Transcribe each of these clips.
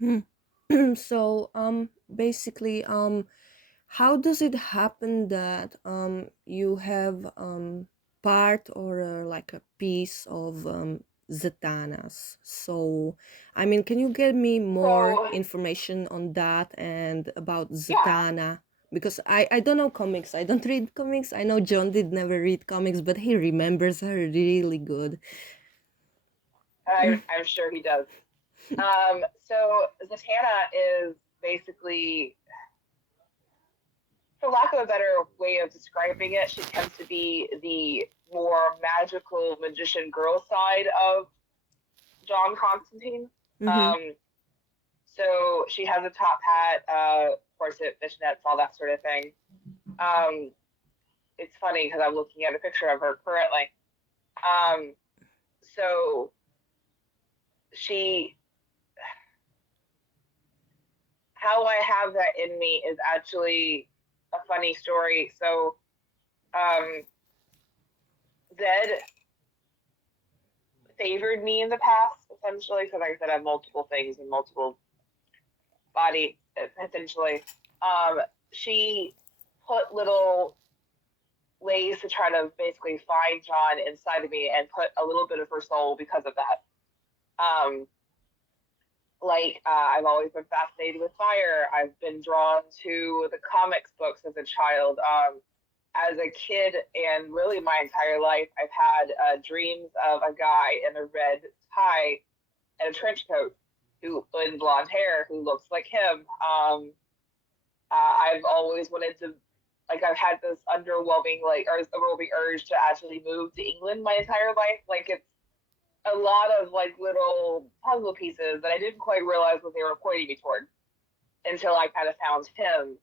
Hmm. So, basically, how does it happen that you have part or like a piece of Zatanna's? So, I mean, can you give me more So information on that and about yeah, Zatanna? Because I don't know comics. I don't read comics. I know John did never read comics, but he remembers her really good. I'm sure he does. So Zatanna is basically, for lack of a better way of describing it, she tends to be the more magical magician girl side of John Constantine. Mm-hmm. Um, so she has a top hat, corset, fishnets, all that sort of thing. Um, it's funny because I'm looking at a picture of her currently. Um, so she, how I have that in me is actually a funny story. So um, Zed favored me in the past, essentially, because like I said, I have multiple things and multiple body, essentially. Um, she put little ways to try to basically find John inside of me and put a little bit of her soul because of that. Um, I've always been fascinated with fire. I've been drawn to the comics books as a child. As a kid, and really my entire life, I've had dreams of a guy in a red tie and a trench coat who and blonde hair who looks like him. I've always wanted to, like, I've had this underwhelming, like, or overwhelming urge to actually move to England my entire life. Like, it's a lot of like little puzzle pieces that I didn't quite realize what they were pointing me toward until I kind of found him.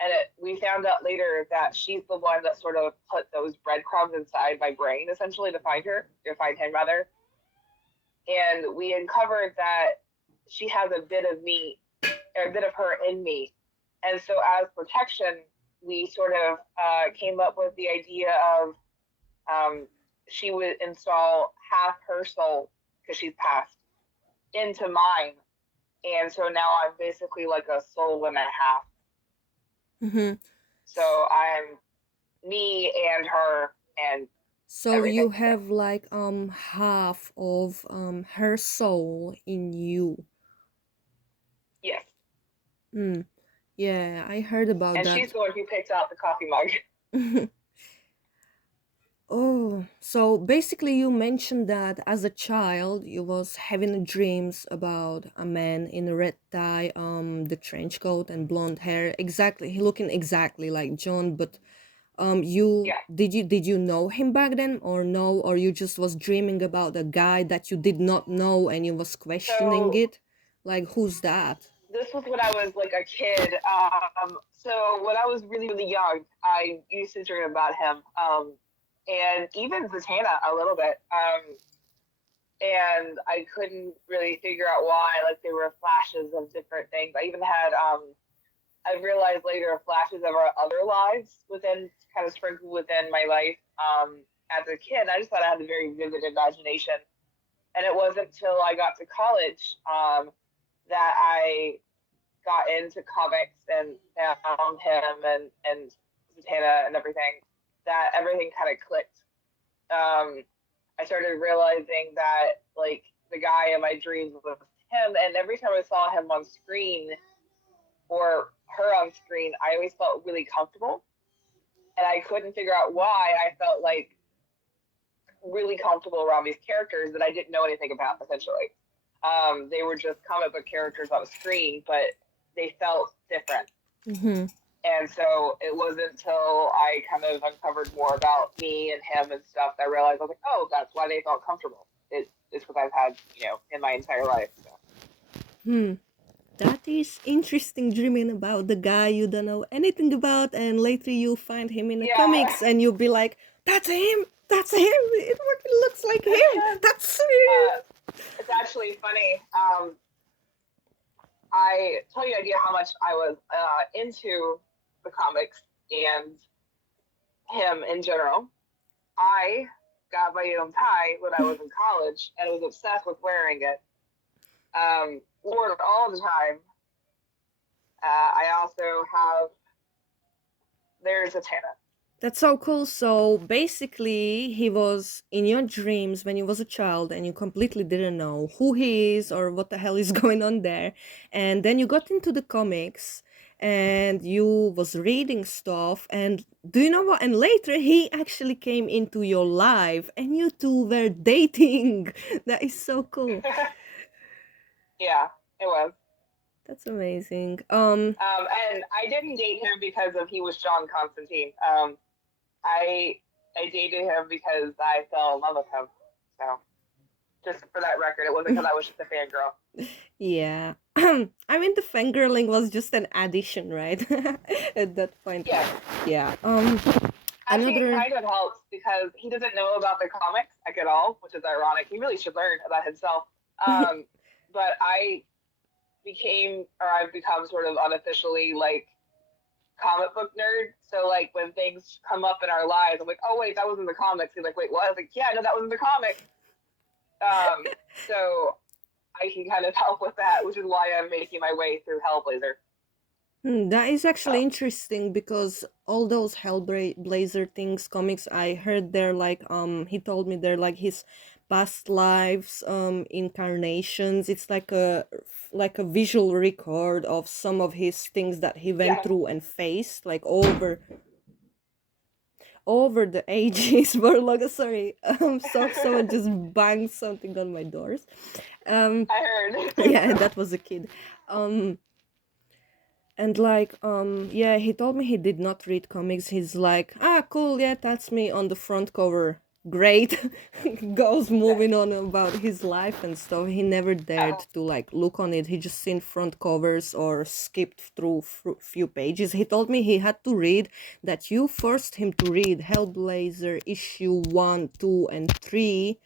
And we found out later that she's the one that sort of put those breadcrumbs inside my brain, essentially, to find her, to find him rather. And we uncovered that she has a bit of me, or a bit of her in me. And so, as protection, we sort of came up with the idea of um, she would install half her soul, because she's passed, into mine. And so now I'm basically like a soul and a half. Mm-hmm. So I'm me and her and So everything. you So have like half of her soul in you. yes. Mm. Yeah, I heard about And she's that. the one who picked out the coffee mug. Oh, so basically you mentioned that as a child you was having dreams about a man in a red tie, the trench coat and blonde hair, exactly he looking exactly like John, but you Yeah. did you know him back then or no, or you just was dreaming about a guy that you did not know and you was questioning So it, like who's that? this was when I was like a kid. So when I was really, really young, I used to dream about him. And even Zatanna a little bit. And I couldn't really figure out why. Like there were flashes of different things. I even had I realized later flashes of our other lives within, kind of sprinkled within my life as a kid. I just thought I had a very vivid imagination. And it wasn't until I got to college that I got into comics and found him and Zatanna and everything, that everything kind of clicked. Um, I started realizing that like the guy in my dreams was him, and every time I saw him on screen or her on screen, I always felt really comfortable, and I couldn't figure out why I felt like really comfortable around these characters that I didn't know anything about. Essentially, they were just comic book characters on screen, but they felt different. Mm-hmm. And so it wasn't until I kind of uncovered more about me and him and stuff that I realized I was like, oh, that's why they felt comfortable. It's what I've had, in my entire life. So Hmm. That is interesting, dreaming about the guy you don't know anything about, and later you find him in the yeah, comics, and you'll be like, "That's him! That's him! It fucking looks like him! That's uh, him!" it's actually funny. I tell you an idea how much I was into the comics and him in general. I got my own tie when I was in college and was obsessed with wearing it. Lord all the time. I also have there's a Tana. That's so cool. So basically, he was in your dreams when you was a child, and you completely didn't know who he is or what the hell is going on there. And then you got into the comics, and you was reading stuff. And do you know what? And later, he actually came into your life, and you two were dating. That is so cool. Yeah, it was. That's amazing. And I didn't date him because of he was John Constantine. I I dated him because I fell in love with him. So just for that record, it wasn't because I was just a fangirl. Yeah. I mean, the fangirling was just an addition, right? At that point. Yes, Yeah. actually, it Another. kind of helps because he doesn't know about the comics like at all, which is ironic. He really should learn about himself. Um, but I've become sort of unofficially like comic book nerd. So like when things come up in our lives, I'm like, oh wait, that was in the comics. He's like, wait, what? I was like, yeah, no, that was in the comics. So I can kind of help with that, which is why I'm making my way through Hellblazer. That is actually So interesting because all those Hellblazer things, comics, I heard they're like, he told me they're like his past lives, incarnations. It's like a visual record of some of his things that he went yeah. through and faced, like over the ages. But like, sorry, so someone just banged something on my doors. um I heard. yeah, that was a kid. um and like, yeah, he told me he did not read comics. He's like, ah, cool, yeah, that's me on the front cover, great. Goes moving on about his life and stuff. He never dared Yeah. to like look on it. He just seen front covers or skipped through few pages. He told me he had to read, that you forced him to read Hellblazer issue 1, 2, and 3,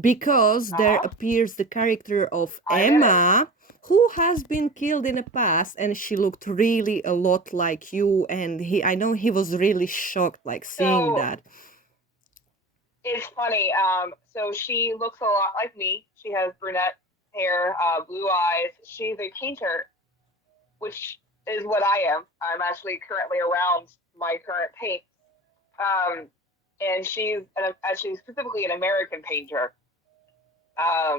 because there Uh-huh. appears the character of I did. Emma, who has been killed in the past, and she looked really a lot like you. And I know he was really shocked, like seeing So that. it's funny. So she looks a lot like me. She has brunette hair, blue eyes. She's a painter, which is what I am. I'm actually currently around my current paints. Um, and actually specifically an American painter,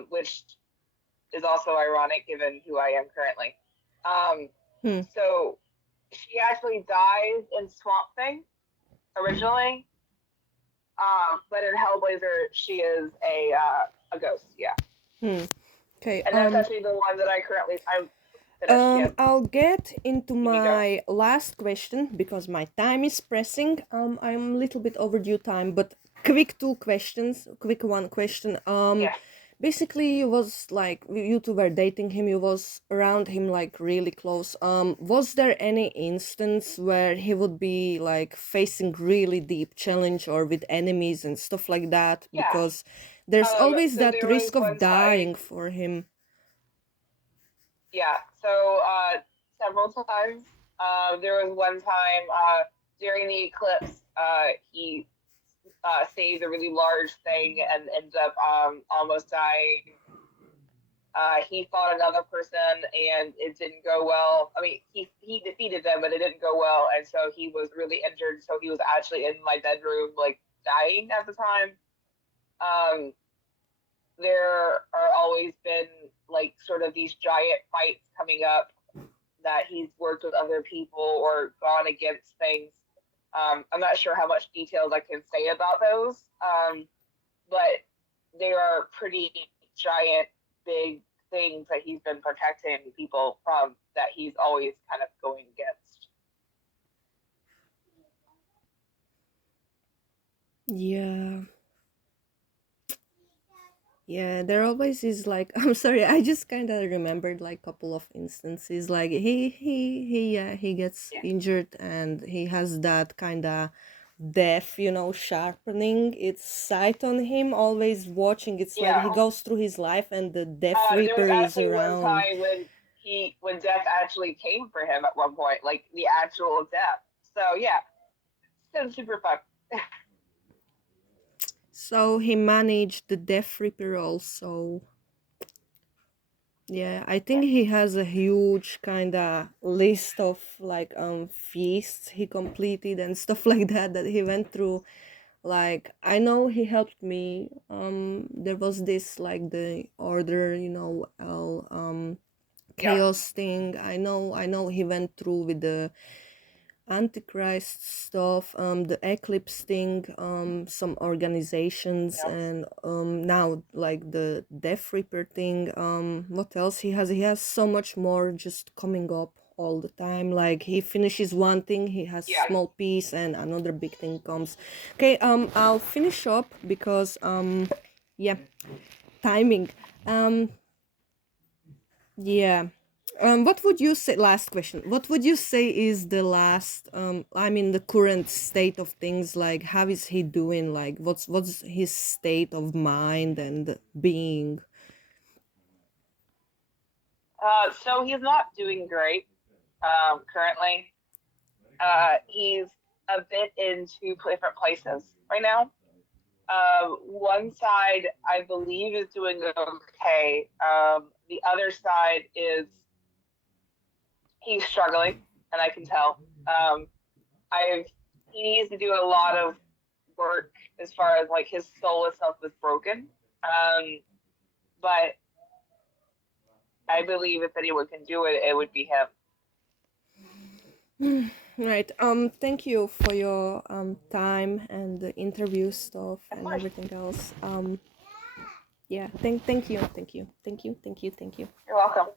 which is also ironic given who I am currently. Um, Hmm. so she actually dies in Swamp Thing originally, but in Hellblazer she is a ghost. Yeah, Hmm. Okay. and that's actually the one that I'm finished yet. I'll get into You can go. my last question because my time is pressing. I'm a little bit overdue time, but quick two questions, quick one question. Yeah, Basically, you was like, you two were dating him. You was around him like really close. Was there any instance where he would be like facing really deep challenge or with enemies and stuff like that? yeah. Because there's always So that there was risk of one time. dying for him. Yeah. So several times. There was one time during the eclipse. He saved a really large thing and ended up almost dying. He fought another person and it didn't go well. I mean, he defeated them, but it didn't go well, and so he was really injured. So he was actually in my bedroom, like dying at the time. Um, there are always been like sort of these giant fights coming up that he's worked with other people or gone against things. I'm not sure how much details I can say about those, but they are pretty giant, big things that he's been protecting people from that he's always kind of going against. Yeah. Yeah, there always is like, I'm sorry, I just kind of remembered like couple of instances like he gets Yeah. injured and he has that kind of deaf, sharpening its sight on him, always watching. It's like Yeah. he goes through his life and the Death There was Reaper is actually one around. time when death actually came for him at one point, like the actual death. So yeah, it's super fun. So he managed the Death Reaper also. Yeah, I think he has a huge kind of list of like feasts he completed and stuff like that he went through. Like I know he helped me. There was this like the order, Yeah. chaos thing. I know he went through with the Antichrist stuff, the Eclipse thing, some organizations, Yep. and now like the Death Reaper thing. What else he has? He has so much more just coming up all the time. Like he finishes one thing, he has Yeah. small piece, and another big thing comes. Okay, I'll finish up because yeah, timing. Um, yeah. What would you say, last question, what would you say is the last, I mean, the current state of things, like, how is he doing? Like, what's his state of mind and being? So he's not doing great currently. He's a bit in two different places right now. One side, I believe, is doing okay. The other side is he's struggling, and I can tell. I've He needs to do a lot of work as far as like his soul itself is broken. But I believe if anyone can do it, it would be him. Right. Thank you for your time and the interview stuff Of and course, everything else. Yeah, thank you, thank you, thank you, thank you, thank you. you're welcome.